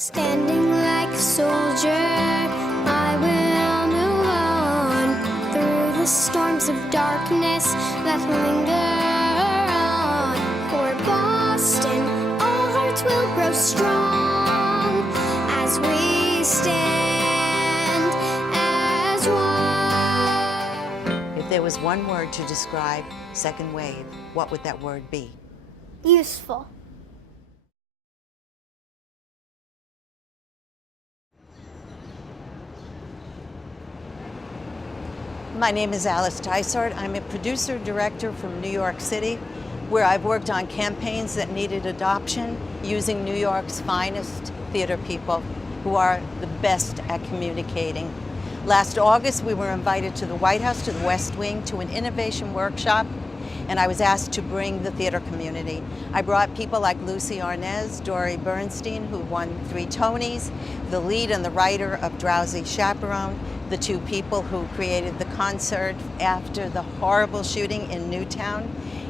Standing like a soldier, I will move on through the storms of darkness that linger on. For Boston, all hearts will grow strong as we stand as one. If there was one word to describe second wave, what would that word be? Useful. My name is Alice Dysart. I'm a producer-director from New York City, where I've worked on campaigns that needed adoption using New York's finest theater people who are the best at communicating. Last August, we were invited to the White House, to the West Wing, to an innovation workshop, and I was asked to bring the theater community. I brought people like Lucy Arnaz, Dory Bernstein, who won 3 Tonys, the lead and the writer of Drowsy Chaperone, the 2 people who created the concert after the horrible shooting in Newtown,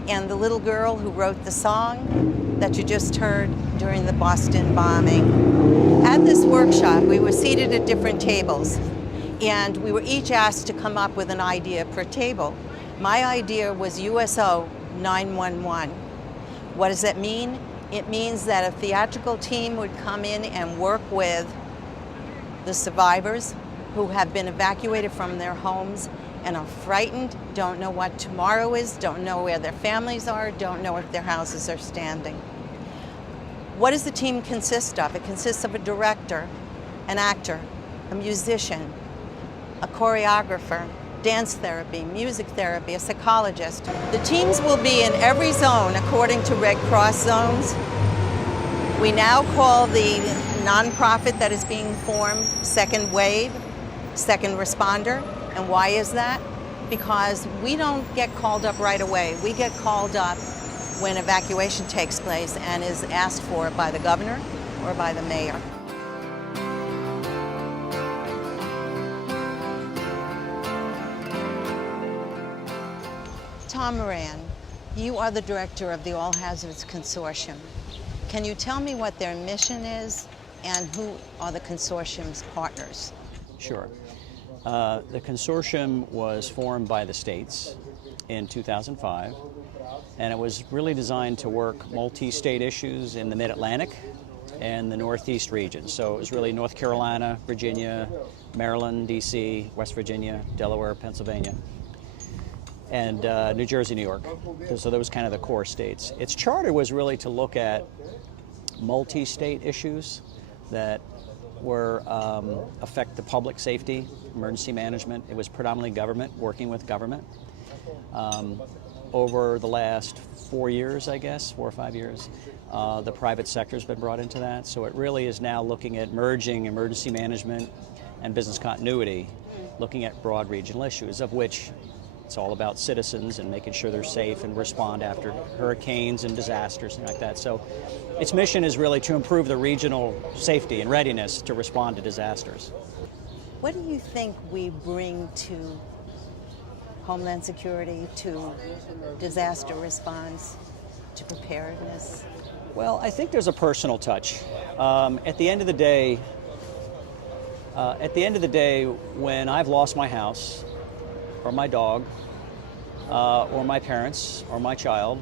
and the little girl who wrote the song that you just heard during the Boston bombing. At this workshop, we were seated at different tables, and we were each asked to come up with an idea per table. My idea was USO 911. What does that mean? It means that a theatrical team would come in and work with the survivors who have been evacuated from their homes and are frightened, don't know what tomorrow is, don't know where their families are, don't know if their houses are standing. What does the team consist of? It consists of a director, an actor, a musician, a choreographer, dance therapy, music therapy, a psychologist. The teams will be in every zone according to Red Cross zones. We now call the nonprofit that is being formed Second Wave, Second Responder. And why is that? Because we don't get called up right away. We get called up when evacuation takes place and is asked for by the governor or by the mayor. Tom Moran, you are the director of the All Hazards Consortium. Can you tell me what their mission is and who are the consortium's partners? Sure. The consortium was formed by the states in 2005, and it was really designed to work multi-state issues in the Mid-Atlantic and the Northeast region. So it was really North Carolina, Virginia, Maryland, D.C., West Virginia, Delaware, Pennsylvania, and New Jersey, New York. So those kind of the core states. Its charter was really to look at multi-state issues that were affect the public safety, emergency management. It was predominantly government, working with government. Over the last 4 years, I guess, 4 or 5 years, the private sector's been brought into that. So it really is now looking at merging emergency management and business continuity, looking at broad regional issues, of which it's all about citizens and making sure they're safe and respond after hurricanes and disasters and like that. So its mission is really to improve the regional safety and readiness to respond to disasters. What do you think we bring to Homeland Security, to disaster response, to preparedness? Well, I think there's a personal touch. At the end of the day, when I've lost my house, or my dog, or my parents, or my child,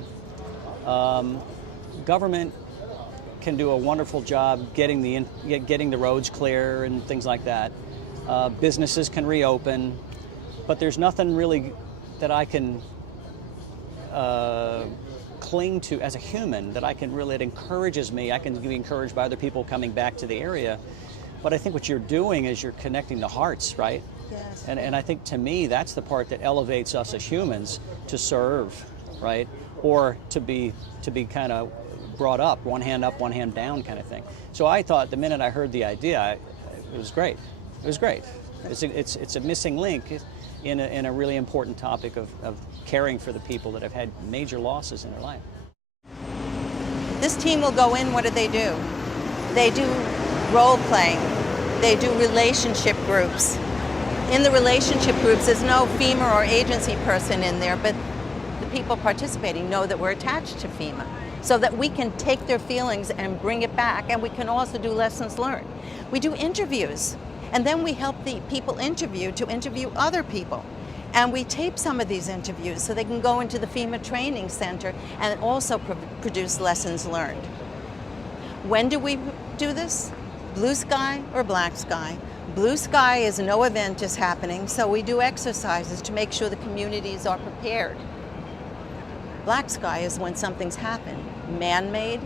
government can do a wonderful job getting the roads clear and things like that. Businesses can reopen, but there's nothing really that I can cling to as a human that encourages me. I can be encouraged by other people coming back to the area, but I think what you're doing is you're connecting the hearts, right? Yes. And I think, to me, that's the part that elevates us as humans to serve, right? Or to be kind of brought up, one hand down kind of thing. So I thought the minute I heard the idea, it was great. It was great. It's a missing link in a really important topic of caring for the people that have had major losses in their life. This team will go in, what do? They do role playing. They do relationship groups. In the relationship groups, there's no FEMA or agency person in there, but the people participating know that we're attached to FEMA. so that we can take their feelings and bring it back, and we can also do lessons learned. We do interviews, and then we help the people interview to interview other people. And we tape some of these interviews so they can go into the FEMA training center and also produce lessons learned. When do we do this? Blue sky or black sky? Blue sky is no event is happening, so we do exercises to make sure the communities are prepared. Black sky is when something's happened. Man-made,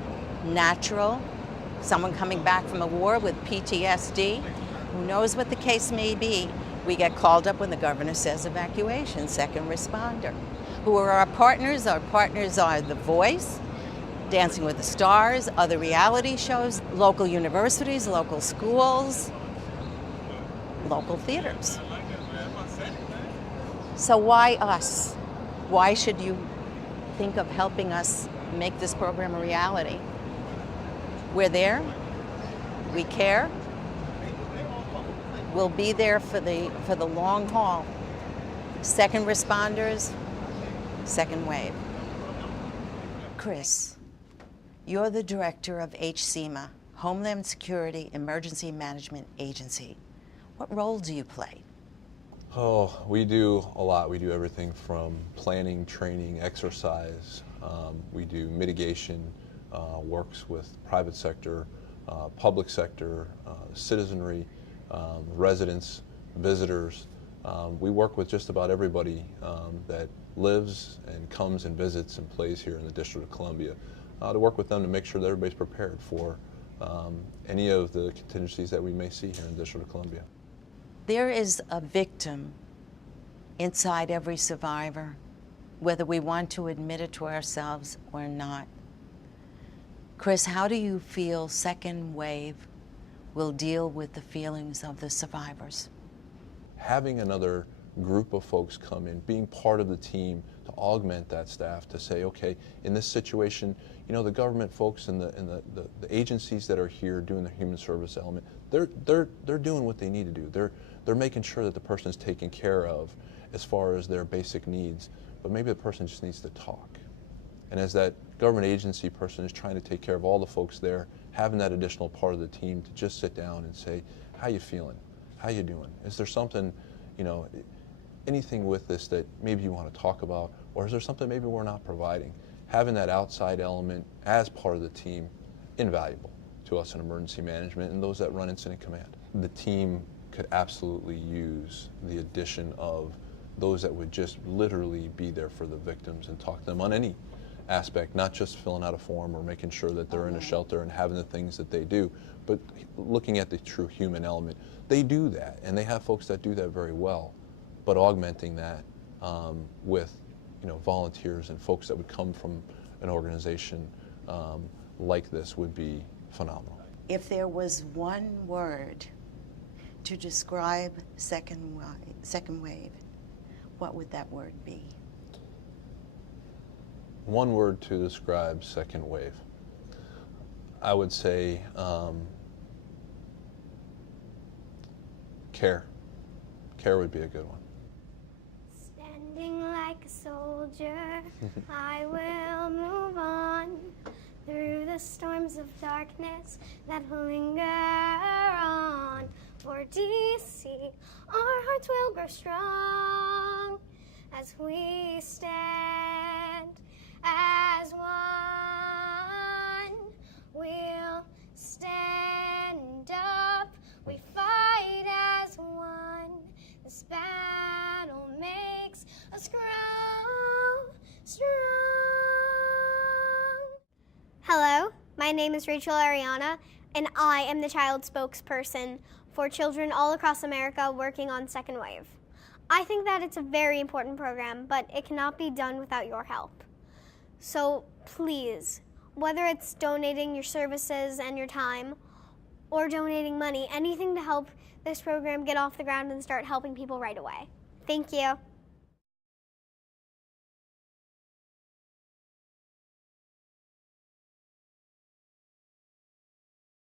natural, someone coming back from a war with PTSD, who knows what the case may be. We get called up when the governor says evacuation, second responder. Who are our partners? Our partners are The Voice, Dancing with the Stars, other reality shows, local universities, local schools, local theaters. So why us? Why should you think of helping us make this program a reality? We're there, we care, we'll be there for the long haul. Second responders, second wave. Chris, you're the director of HSEMA, Homeland Security Emergency Management Agency. What role do you play? Oh, we do a lot. We do everything from planning, training, exercise. We do mitigation, works with private sector, public sector, citizenry, residents, visitors. We work with just about everybody that lives and comes and visits and plays here in the District of Columbia to work with them to make sure that everybody's prepared for any of the contingencies that we may see here in the District of Columbia. There is a victim inside every survivor, whether we want to admit it to ourselves or not. Chris, how do you feel second wave will deal with the feelings of the survivors? Having another group of folks come in, being part of the team to augment that staff to say, okay, in this situation, you know, the government folks and the agencies that are here doing the human service element, they're doing what they need to do. They're making sure that the person is taken care of as far as their basic needs, but maybe the person just needs to talk. And as that government agency person is trying to take care of all the folks there, having that additional part of the team to just sit down and say, how you feeling? How you doing? Is there something, you know, anything with this that maybe you want to talk about, or is there something maybe we're not providing? Having that outside element as part of the team, invaluable to us in emergency management and those that run incident command. The team could absolutely use the addition of those that would just literally be there for the victims and talk to them on any aspect, not just filling out a form or making sure that they're in a shelter and having the things that they do, but looking at the true human element. They do that, and they have folks that do that very well, but augmenting that with, you know, volunteers and folks that would come from an organization like this would be phenomenal. If there was one word to describe second wave, what would that word be? One word to describe second wave. I would say care. Care would be a good one. Standing like a soldier, I will move on through the storms of darkness that linger on. For DC, our hearts will grow strong as we stand as one. We'll stand up, we fight as one. This battle makes us grow strong. Hello, my name is Rachel Ariana, and I am the child spokesperson for children all across America working on Second Wave. I think that it's a very important program, but it cannot be done without your help. So please, whether it's donating your services and your time or donating money, anything to help this program get off the ground and start helping people right away. Thank you.